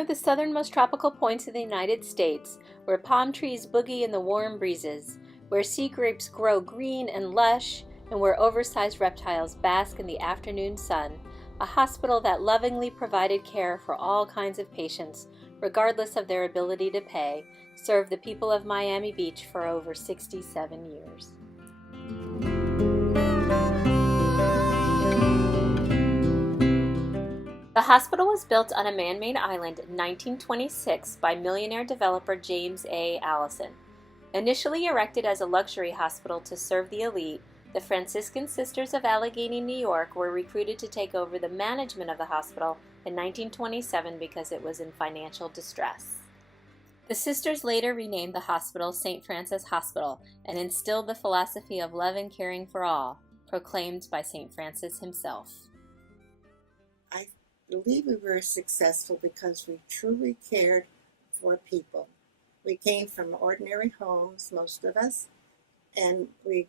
of the southernmost tropical points of the United States, where palm trees boogie in the warm breezes, where sea grapes grow green and lush, and where oversized reptiles bask in the afternoon sun, a hospital that lovingly provided care for all kinds of patients, regardless of their ability to pay, served the people of Miami Beach for over 67 years. The hospital was built on a man-made island in 1926 by millionaire developer James A. Allison. Initially erected as a luxury hospital to serve the elite, the Franciscan Sisters of Allegheny, New York were recruited to take over the management of the hospital in 1927 because it was in financial distress. The sisters later renamed the hospital St. Francis Hospital and instilled the philosophy of love and caring for all, proclaimed by St. Francis himself. I believe we were successful because we truly cared for people. We came from ordinary homes, most of us, and we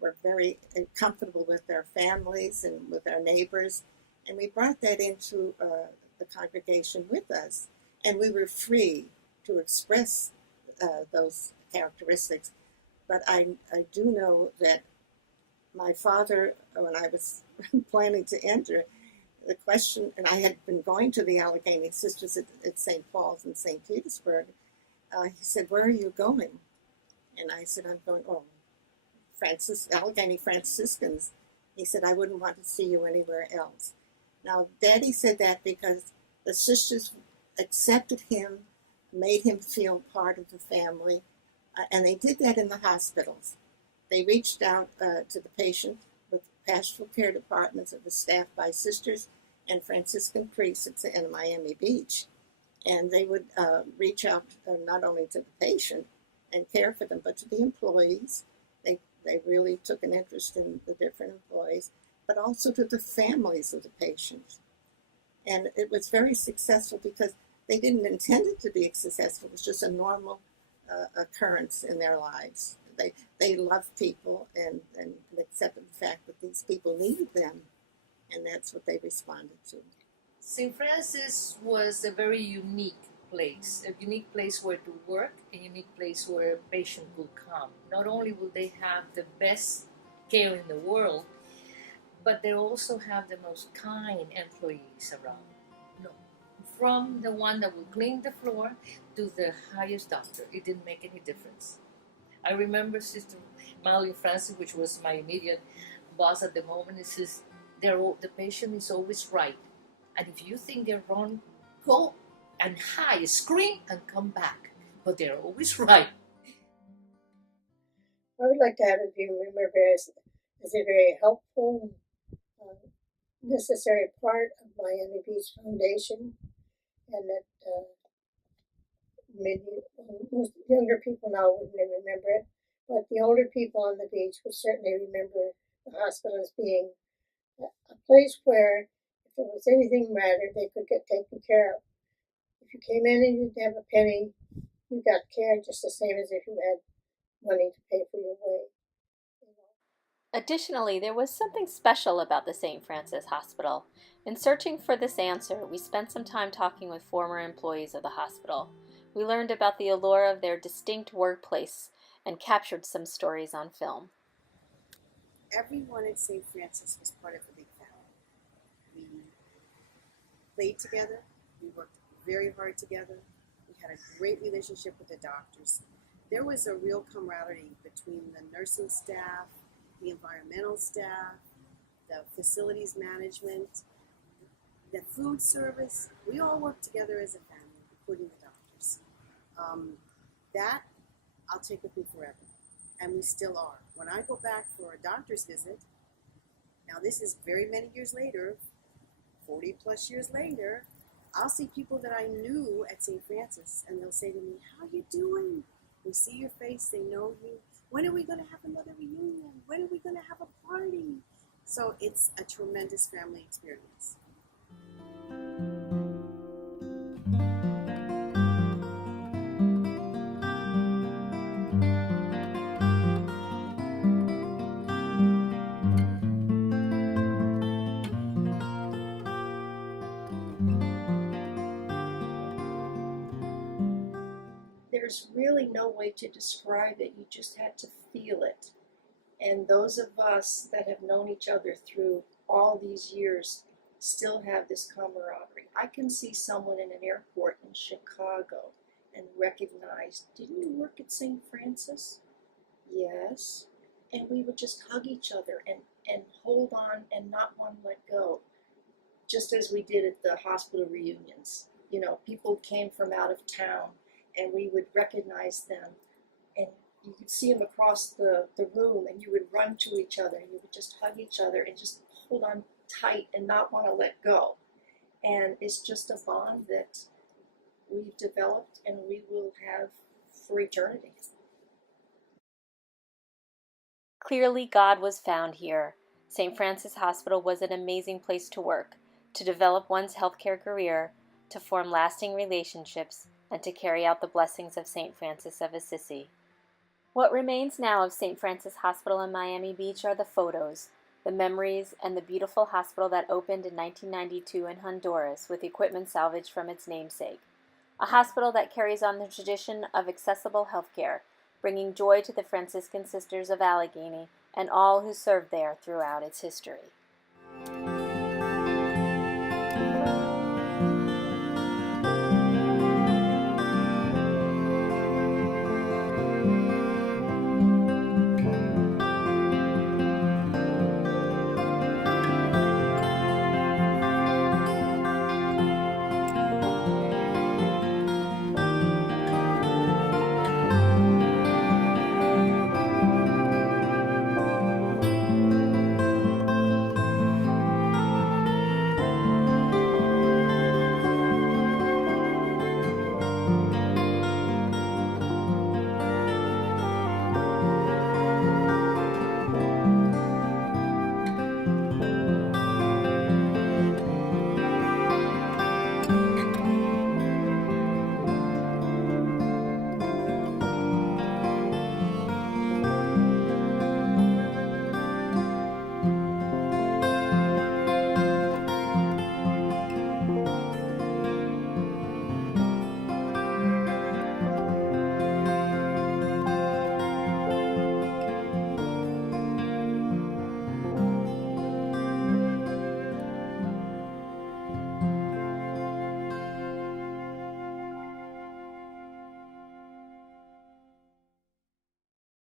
were very comfortable with our families and with our neighbors, and we brought that into the congregation with us, and we were free to express those characteristics. But I do know that my father, when I was planning to enter, the question, and I had been going to the Allegheny Sisters at St. Paul's in St. Petersburg, he said, "Where are you going?" And I said, "I'm going, Allegheny Franciscans." He said, "I wouldn't want to see you anywhere else." Now, Daddy said that because the sisters accepted him, made him feel part of the family, and they did that in the hospitals. They reached out to the patient with pastoral care departments that was staffed by sisters and Franciscan priests in Miami Beach. And they would reach out not only to the patient and care for them, but to the employees. They really took an interest in the different employees, but also to the families of the patients. And it was very successful because they didn't intend it to be successful. It was just a normal occurrence in their lives. They loved people and accepted the fact that these people needed them, and that's what they responded to. St. Francis was a very unique place where to work, a unique place where a patient would come. Not only will they have the best care in the world, but they also have the most kind employees around. No, from the one that will clean the floor to the highest doctor, it didn't make any difference. I remember Sister Madeline Francis, which was my immediate boss at the moment, it says, the patient is always right. And if you think they're wrong, go and hide, scream, and come back. But they're always right. I would like to have it be remembered as a very helpful, necessary part of Miami Beach Foundation, and that maybe most younger people now wouldn't remember it, but the older people on the beach would certainly remember the hospital as being a place where if there was anything mattered, they could get taken care of. If you came in and you didn't have a penny, you got care just the same as if you had money to pay for your way. Additionally, there was something special about the St. Francis Hospital. In searching for this answer, we spent some time talking with former employees of the hospital. We learned about the allure of their distinct workplace and captured some stories on film. Everyone at St. Francis was part of a big family. We played together, we worked very hard together, we had a great relationship with the doctors. There was a real camaraderie between the nursing staff, the environmental staff, the facilities management, the food service. We all worked together as a family, including the doctors. That I'll take with me forever, and we still are. When I go back for a doctor's visit, now this is very many years later, 40 plus years later, I'll see people that I knew at St. Francis, and they'll say to me, "How you doing?" They see your face, they know you. When are we going to have another reunion? When are we going to have a party? So it's a tremendous family experience. there's really no way to describe it. You just had to feel it. And those of us that have known each other through all these years still have this camaraderie. I can see someone in an airport in Chicago and recognize, didn't you work at St. Francis? Yes. And we would just hug each other and hold on and not want to let go. Just as we did at the hospital reunions. You know, people came from out of town and we would recognize them, and you could see them across the room, and you would run to each other and you would just hug each other and just hold on tight and not want to let go. And it's just a bond that we've developed and we will have for eternity. Clearly, God was found here. St. Francis Hospital was an amazing place to work, to develop one's healthcare career, to form lasting relationships, and to carry out the blessings of St. Francis of Assisi. What remains now of St. Francis Hospital in Miami Beach are the photos, the memories, and the beautiful hospital that opened in 1992 in Honduras with equipment salvaged from its namesake. A hospital that carries on the tradition of accessible healthcare, bringing joy to the Franciscan Sisters of Allegheny and all who served there throughout its history.